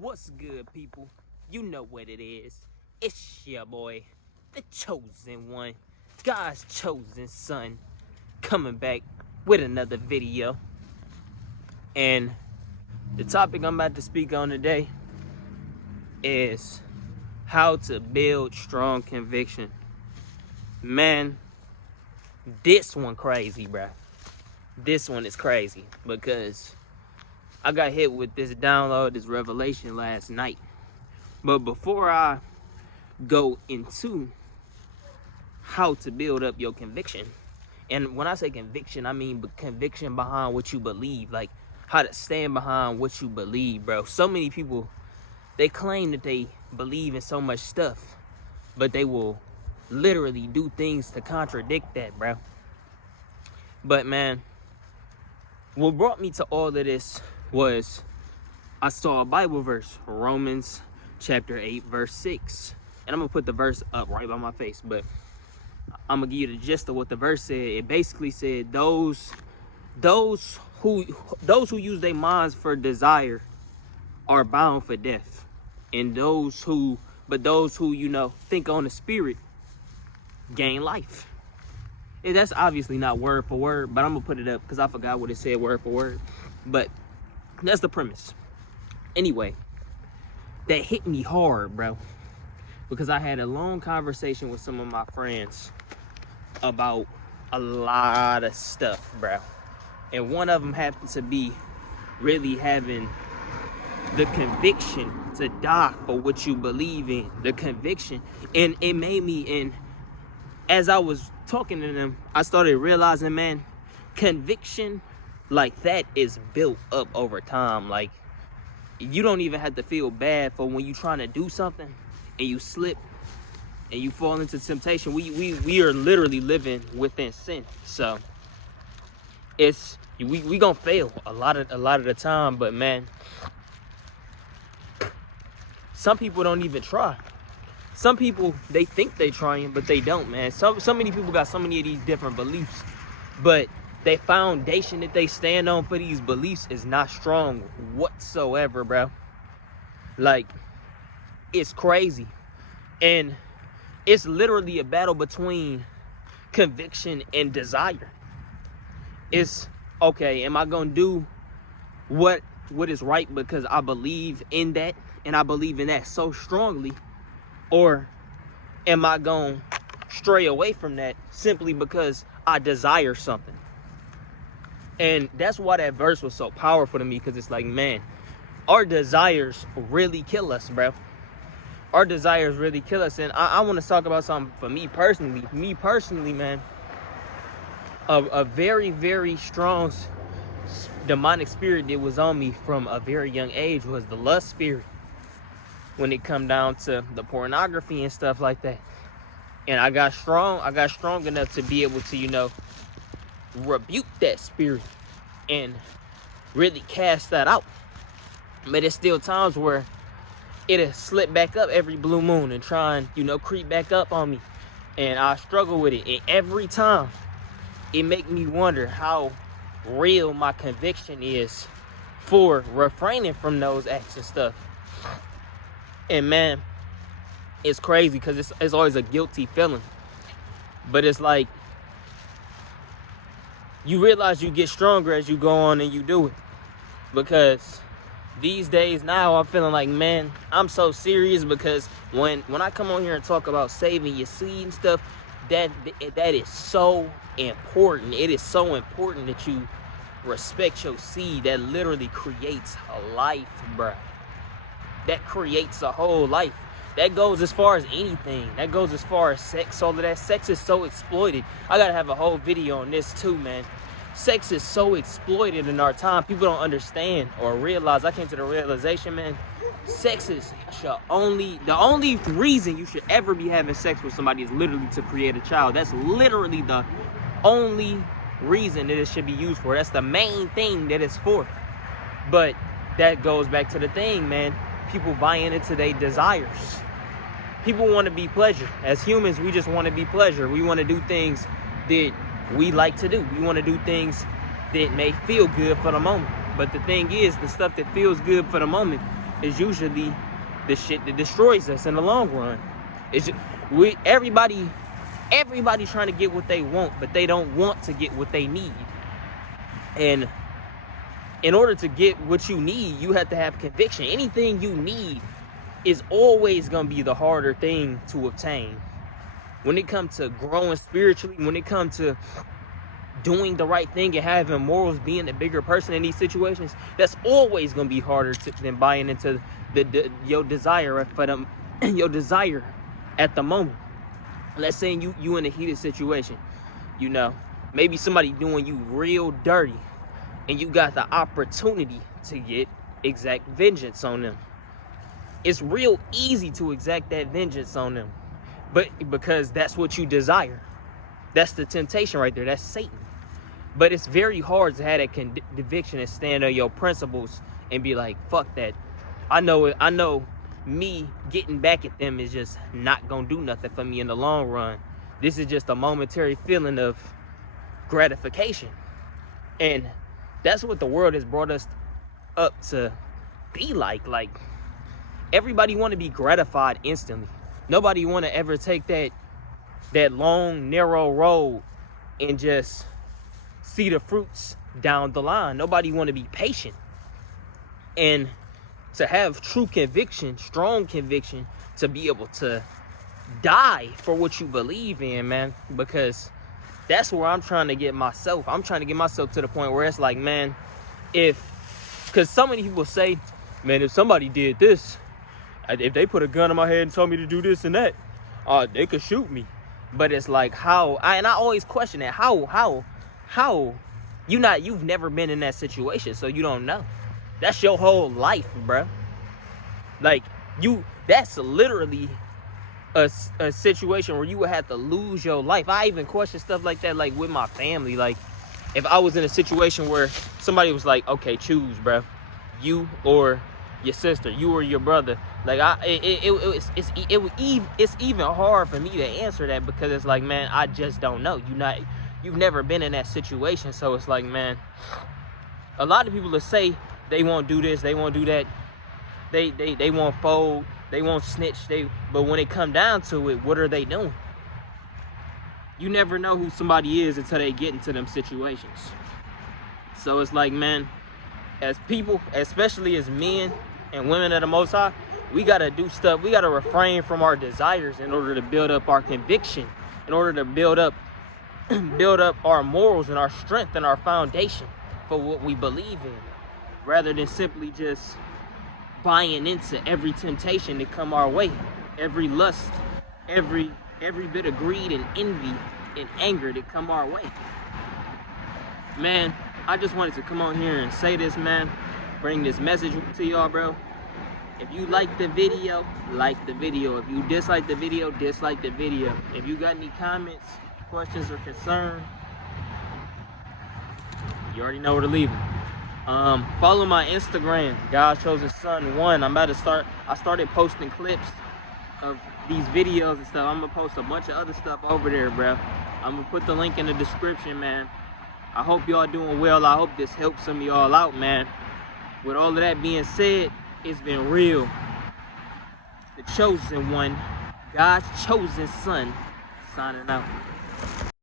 What's good, people? You know what it is. It's your boy, the chosen one, God's chosen son, coming back with another video. And the topic I'm about to speak on today is how to build strong conviction. Man, this one crazy, bro. This one is crazy because I got hit with this download, this revelation last night. But before I go into how to build up your conviction, and when I say conviction, I mean conviction behind what you believe, like how to stand behind what you believe, bro. So many people, they claim that they believe in so much stuff, but they will literally do things to contradict that, bro. But man, what brought me to all of this was I saw a Bible verse, Romans chapter 8, verse 6. And I'm gonna put the verse up right by my face, but I'm gonna give you the gist of what the verse said. It basically said those who use their minds for desire are bound for death. And those who think on the spirit gain life. And that's obviously not word for word, but I'm gonna put it up because I forgot what it said word for word. But that's the premise. Anyway, that hit me hard, bro, because I had a long conversation with some of my friends about a lot of stuff, bro. And one of them happened to be really having the conviction to die for what you believe in, the conviction. And it made me, and as I was talking to them, I started realizing, man, conviction like that is built up over time. Like, you don't even have to feel bad for when you're trying to do something and you slip and you fall into temptation. We are literally living within sin. So we gonna fail a lot of the time. But man, some people don't even try. Some people, they think they trying, but they don't, man. So many people got so many of these different beliefs, but the foundation that they stand on for these beliefs is not strong whatsoever, bro. Like, it's crazy. And it's literally a battle between conviction and desire. It's, okay, am I gonna do what is right because I believe in that and I believe in that so strongly? Or am I gonna stray away from that simply because I desire something? And that's why that verse was so powerful to me, because it's like, man, our desires really kill us, bro. Our desires really kill us. And I want to talk about something for me personally. Me personally, man, a very, very strong demonic spirit that was on me from a very young age was the lust spirit. When it come down to the pornography and stuff like that. And I got strong enough to be able to, rebuke that spirit and really cast that out. But there's still times where it'll slip back up every blue moon and try and, creep back up on me. And I struggle with it. And every time it make me wonder how real my conviction is for refraining from those acts and stuff. And man, it's crazy because it's always a guilty feeling. But it's like, you realize you get stronger as you go on and you do it. Because these days now, I'm feeling like, man, I'm so serious, because when I come on here and talk about saving your seed and stuff, that is so important. It is so important that you respect your seed. That literally creates a life, bruh. That creates a whole life. That goes as far as anything. That goes as far as sex. All of that. Sex is so exploited. I gotta have a whole video on this too, man. Sex is so exploited in our time. People don't understand or realize. I came to the realization, man, sex is the only reason you should ever be having sex with somebody is literally to create a child. That's literally the only reason that it should be used for. That's the main thing that it's for. But that goes back to the thing, man. People buying into their desires. People want to be pleasure. As humans, we just want to be pleasure. We want to do things that we like to do. We want to do things that may feel good for the moment. But the thing is, the stuff that feels good for the moment is usually the shit that destroys us in the long run. It's just, everybody's trying to get what they want, but they don't want to get what they need. And in order to get what you need, you have to have conviction. Anything you need is always going to be the harder thing to obtain. When it comes to growing spiritually, when it comes to doing the right thing and having morals, being a bigger person in these situations, that's always going to be harder than buying into your desire for them, your desire at the moment. Let's say you in a heated situation, you know, maybe somebody doing you real dirty, and you got the opportunity to get exact vengeance on them. It's real easy to exact that vengeance on them, but because that's what you desire. That's the temptation right there. That's Satan. But it's very hard to have that conviction and stand on your principles and be like, fuck that. I know me getting back at them is just not gonna do nothing for me in the long run. This is just a momentary feeling of gratification. And that's what the world has brought us up to be like. Like, everybody want to be gratified instantly. Nobody want to ever take that long, narrow road and just see the fruits down the line. Nobody want to be patient. And to have true conviction, strong conviction, to be able to die for what you believe in, man, because that's where I'm trying to get myself. I'm trying to get myself to the point where it's like, man, because so many people say, man, if somebody did this, if they put a gun in my head and told me to do this and that, they could shoot me. But it's like, how? And I always question that. How? You've never been in that situation, so you don't know. That's your whole life, bro. Like, that's literally a situation where you would have to lose your life. I even question stuff like that, like with my family. Like, if I was in a situation where somebody was like, okay, choose, bro, you or your sister, you or your brother. Like, it's even hard for me to answer that, because it's like, man, I just don't know. You've never been in that situation, so it's like, man, a lot of people will say they won't do this, they won't do that, they won't fold, they won't snitch, but when it come down to it, what are they doing? You never know who somebody is until they get into them situations. So it's like, man, as people, especially as men and women of the Most High, we gotta do stuff. We gotta refrain from our desires in order to build up our conviction, in order to build up our morals and our strength and our foundation for what we believe in, rather than simply just buying into every temptation that come our way, every lust, every bit of greed and envy and anger that come our way. Man, I just wanted to come on here and say this, man, bring this message to y'all, bro. If you like the video, like the video. If you dislike the video, dislike the video. If you got any comments, questions, or concerns, you already know where to leave them. Follow my Instagram, God's Chosen Son 1. I started posting clips of these videos and stuff. I'm gonna post a bunch of other stuff over there, bro. I'm gonna put the link in the description, man. I hope y'all doing well. I hope this helps some of y'all out, man. With all of that being said, it's been real. The Chosen One, God's Chosen Son, signing out.